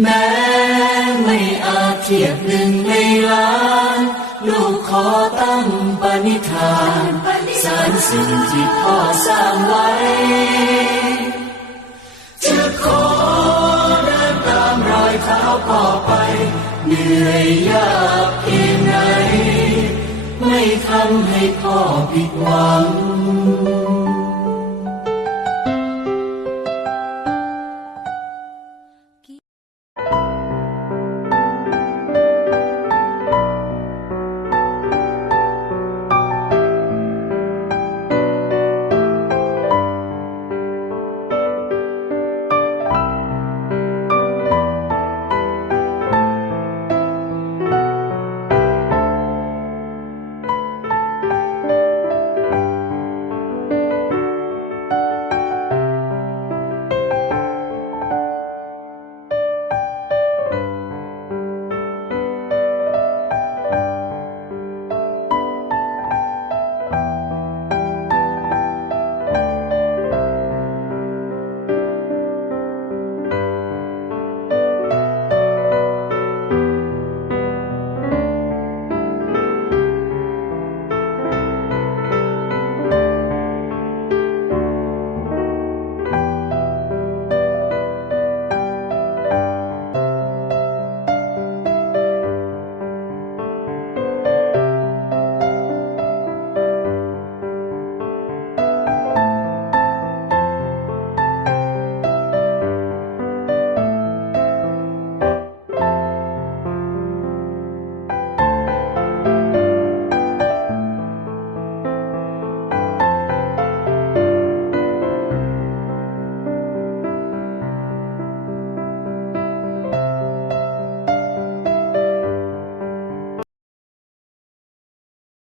แม้ไม่อาจเทียบหนึ่งในล้านลูกขอตั้งปณิธานสานสิ่งที่พ่อสร้างไว้จะขอเดินตามรอยเท้าพ่อไปเหนื่อยยากเพียงไหนไม่ทำให้พ่อผิดหวัง